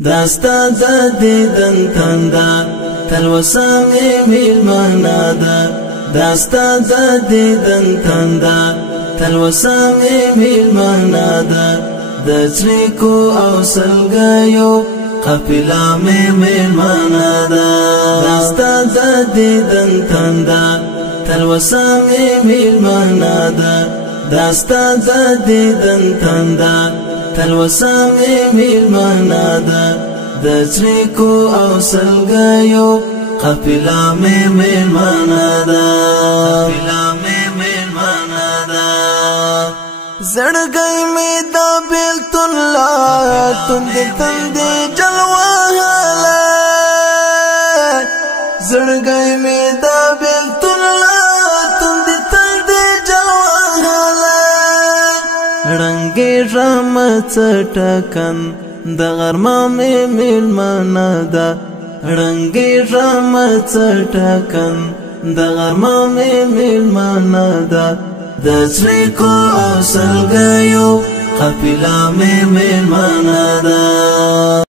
داستا دا دیدن تندا تلوسا میلمانا دا داستا دا دیدن تندا تلوسا میلمانا دا دچریکو او سلگایو قافلا میلمانا دا داستا دا دیدن تندا تلوسا میلمانا دا داستا دا دیدن تندا تلوسا میلمانا دا دچریکو او سلگایو قافلا میلمانا دا قافلا میلمانا دا زړګی می دا بیلتون لا تند تند جلواله زړګی می دا بیلتون لا تند تند جلواله رنگی رام چټکن د غرمه میلمانا دا رنگی رام چټکن د غرمه میلمانا دا دچریکو او سلگایو قافلا میلمانا دا